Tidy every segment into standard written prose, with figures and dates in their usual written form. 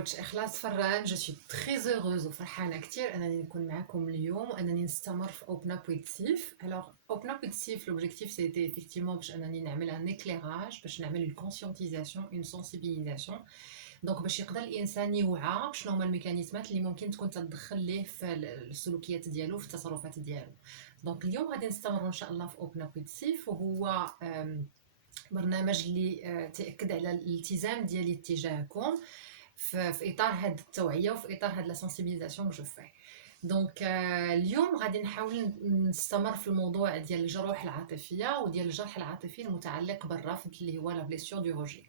كوتش إخلاص فران. جو سوي تري هeureuse وفرحانة كتير أنني نكون معاكم اليوم وأنني نستمر في Open Up with Sif. Alors Open Up with Sif, l'objectif c'était effectivement باش أنني نعمل un éclairage، باش نعمل une conscientisation une sensibilisation. دونك باش يقدر الانسان يوعى شنو هما الميكانيزمات اللي ممكن تكون تدخل ليه في السلوكيات ديالو في التصرفات ديالو. دونك اليوم غادي نستمروا ان شاء الله في Open Up with Sif، وهو برنامج اللي تاكد على الالتزام ديالي اتجاهكم في اطار هاد التوعيه وفي اطار هاد لا سنسيبيليزاسيون جو في. دونك اليوم غادي نحاول نستمر في الموضوع ديال الجروح العاطفيه وديال الجرح العاطفي المتعلق بالرفض اللي هو لا بليسيور دو روجي.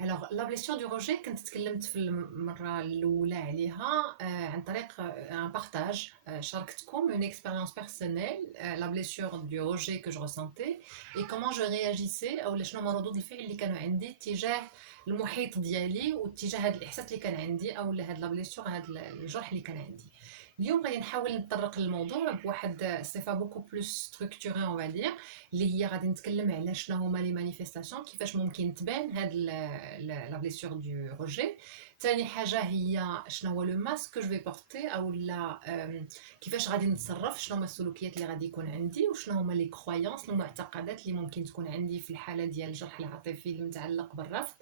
الوغ لا بليسيور دو روجي كنت تكلمت في المره الاولى عليها عن طريق ان بارطاج. شاركتكم اون اكسبيريونس بيرسونيل لا بليسيور دو روجي كو جو ريسونتي اي كومون جو رياجيسي، او شنو هما ردود الفعل اللي كانوا عندي تجاه المحيط ديالي واتجاه هذا الاحساس اللي كان عندي او هاد لا بليسيور هاد الجرح اللي كان عندي. اليوم غادي نحاول نتطرق للموضوع بواحد الصفه بوكو بلوس ستركتوري اون فادير، اللي هي غادي نتكلم على شنو هما لي مانيفيستاسيون، كيفاش ممكن تبان هاد لا بليسيور دو روجي. ثاني حاجه هي شنو هو لو ماسك جو في بورتي، او لا كيفاش غادي نتصرف، شنو هما السلوكيات اللي غادي يكون عندي، وشنو هما لي كرويانس المعتقدات اللي ممكن تكون عندي في الحاله ديال الجرح العاطفي المتعلق بالرفض.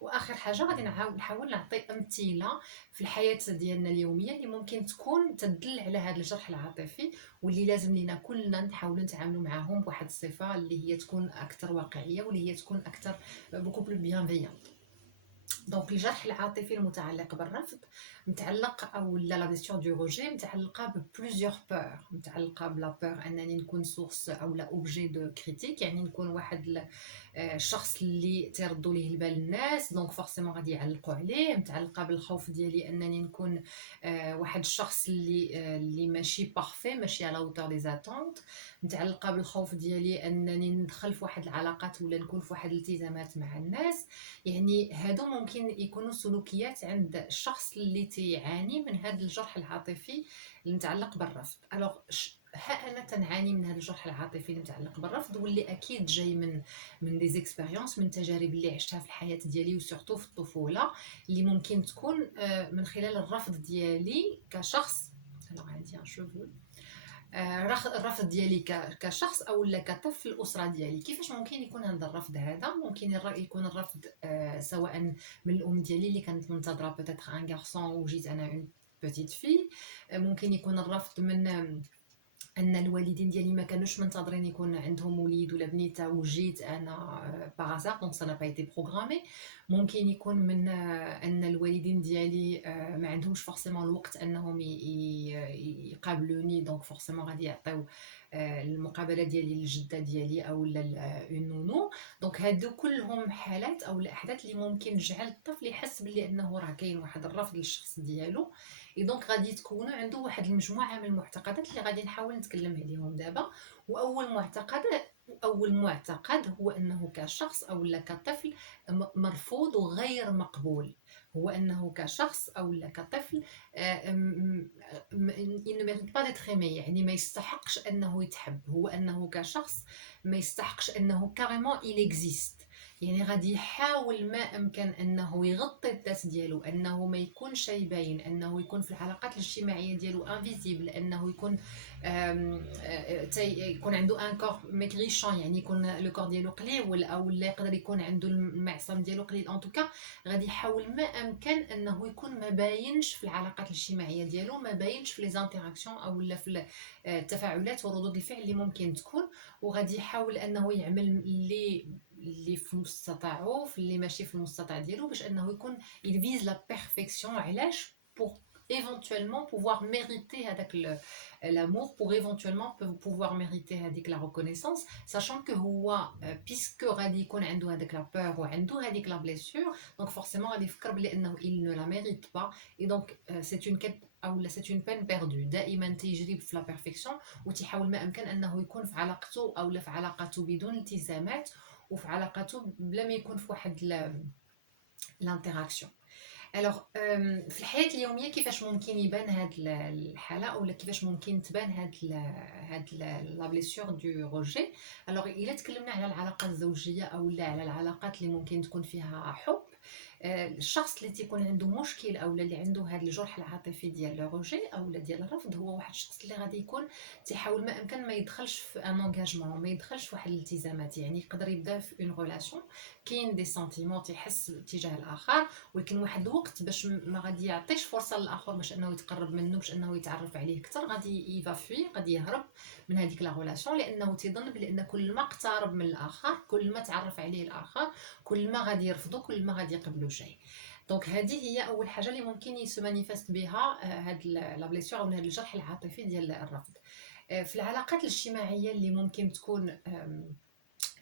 واخر حاجه غادي نحاول نعطي امثله في الحياه ديالنا اليوميه اللي ممكن تكون تدل على هذا الجرح العاطفي، واللي لازم لينا كلنا نحاولوا نتعاملوا معهم بواحد الصفه اللي هي تكون اكثر واقعيه واللي هي تكون اكثر بوكو بلو بيانفيون. دونك الجرح العاطفي المتعلق بالرفض متعلق، او لا بيسيون دو روجي متعلقه ببلوزيور بور، متعلقه بلا بور انني نكون سورس او لا اوبجي دو كريتيك، يعني نكون واحد الشخص اللي تيردوا ليه البال الناس، دونك فورسيمون غادي يعلقوا عليه. متعلقه بالخوف ديالي انني نكون واحد الشخص اللي ماشي بارفي، ماشي على اوتور دي زاتونت. متعلقه بالخوف ديالي انني ندخل في واحد العلاقات ولا نكون في واحد الالتزامات مع الناس. يعني هادو ممكن يكونوا سلوكيات عند الشخص اللي تيعاني من هذا الجرح العاطفي المتعلق بالرفض. الوغ ها انا تنعاني من هذا الجرح العاطفي المتعلق بالرفض، واللي اكيد جاي من دي زيكسبيريونس، من تجارب اللي عشتها في الحياه ديالي وسورتو في الطفوله، اللي ممكن تكون من خلال الرفض ديالي كشخص. انا عندي ان شوفو الرفض ديالي كشخص او لا كطفل في الاسره ديالي. كيفاش ممكن يكون هذا الرفض؟ هذا ممكن يكون الرفض سواء من الام ديالي اللي كانت منتظره بوتيتر ان غارسون وجيت انا اون بوتيت في. ممكن يكون الرفض من ان الوالدين ديالي ما كانوش منتظرين يكون عندهم وليد ولا بنيته وجيت انا باغازار، دونك سا با ايتي بروغرامي. ممكن يكون من ان الوالدين ديالي ما عندهمش فورسيمون الوقت انهم يقابلوني، دونك فورسيمون غادي يعطيو المقابله ديالي للجده ديالي او اون نونو. دونك هادو كلهم حالات او الاحداث اللي ممكن تجعل الطفل يحس بلي انه راه كاين واحد الرفض للشخص ديالو. دونك غادي تكونوا عنده واحد المجموعه من المعتقدات اللي غادي نحاول نتكلم عليهم دابا. اول معتقد هو انه كشخص او لا كطفل مرفوض وغير مقبول. هو انه كشخص او لا كطفل il ne mérite pas d'être aimé، يعني ما يستحقش انه يتحب. هو انه كشخص ما يستحقش انه كاريمون il existe. يعني غادي يحاول ما امكن انه يغطي الذات ديالو، انه ما يكونش باين، انه يكون في العلاقات الاجتماعيه ديالو انفيزيبل، انه يكون يكون عنده ان كور ميغريشون، يعني يكون لو كور ديالو قليل، او لا يقدر يكون عنده المعصم ديالو قليل. ان توكا غادي يحاول ما امكن انه يكون ما باينش في العلاقات الاجتماعيه ديالو، ما باينش في لي زانتيراكسيون او لا في التفاعلات وردود الفعل اللي ممكن تكون. وغادي يحاول انه يعمل اللي في مستطاعه، في اللي ماشي في المستطاع ديالو، باش انه يكون يفيز لا بيرفيكسيون. علاش؟ pour éventuellement pouvoir mériter هذاك l'amour, pour éventuellement pouvoir mériter هذيك la reconnaissance, sachant que هو puisque غادي يكون عنده هذاك la peur وعنده هذيك la blessure، donc forcément غادي يفكر بلي انه il ne la mérite pas. et donc c'est une quête او لا c'est une peine perdue. دائما تيجري في la perfection وتحاول ما امكن انه يكون في علاقته او لا في علاقته بدون التزامات، وفي علاقته بلا ما يكون في واحد لانتراكسيون. الوغ في الحياه اليوميه كيفاش ممكن يبان هاد الحاله، او كيفاش ممكن تبان هاد لا بليسيور دو روجي؟ الوغ الا تكلمنا على العلاقه الزوجيه او لا على العلاقات اللي ممكن تكون فيها حب، الشخص اللي تيكون عنده مشكل اولا اللي عنده هذا الجرح العاطفي ديال لو روجي اولا ديال الرفض، هو واحد الشخص اللي غادي يكون تيحاول ما امكن ما يدخلش في ان انغاجمون، ما يدخلش في واحد الالتزامات. يعني يقدر يبدا في اون ريلاسيون كاين دي سنتيمون تيحس تجاه الاخر، ولكن واحد الوقت باش ما غادي يعطيش فرصه للاخر باش انه يتقرب منه، باش انه يتعرف عليه اكثر، غادي يفافوي، غادي يهرب من هذيك لا ريلاسيون، لانه تيظن بان كل ما اقترب من الاخر كل ما تعرف عليه الاخر كل ما غادي يرفضو كل ما غادي يقبلو شيء. دونك هذه هي اول حاجه اللي ممكن يسمانيفيست بها هاد لا بليسيور او هاد الجرح العاطفي ديال الرفض. في العلاقات الاجتماعيه اللي ممكن تكون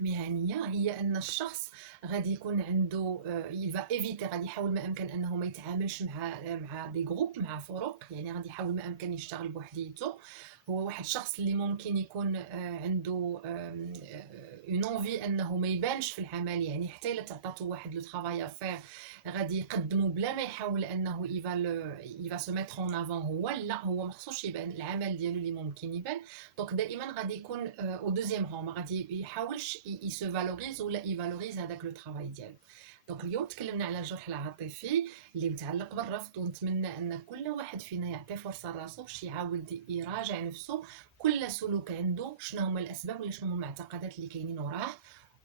مهنيه، هي ان الشخص غادي يكون عنده يلفا ايفيتي، غادي يحاول ما امكن انه ما يتعاملش مع دي جروب، مع فرق. يعني غادي يحاول ما امكن يشتغل بوحديته. هو واحد الشخص اللي ممكن يكون عنده اون انفي انه ما يبانش في العمل. يعني حتى الا تعطاتو واحد لو طرافاي افير غادي يقدمو بلا ما يحاول انه يفا سو ميتر اون افون. هو لا، هو ما خصوش يبان العمل ديالو اللي ممكن يبان. دونك دائما غادي يكون او دوزيام رون، ما غادي يحاولش يسو فالوريز ولا يفالوريز هذاك لو طرافاي ديالو. دونك اليوم تكلمنا على الجرح العاطفي اللي متعلق بالرفض، ونتمنى ان كل واحد فينا يعطي فرصه لراسو باش يعاود يراجع نفسه، كل سلوك عنده شنو هما الاسباب ولا شنو هما المعتقدات اللي كاينين وراه.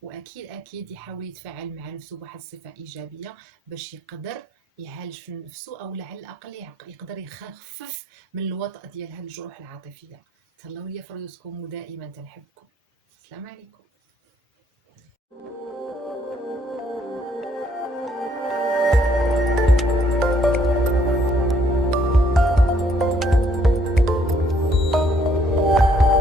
واكيد اكيد يحاول يتفاعل مع نفسه بواحد الصفه ايجابيه باش يقدر يعالج في نفسه، او على الاقل يقدر يخفف من الوطأ ديال هاد الجروح العاطفيه. تهلاو ليا في رؤوسكم ودائما تنحبكم. السلام عليكم.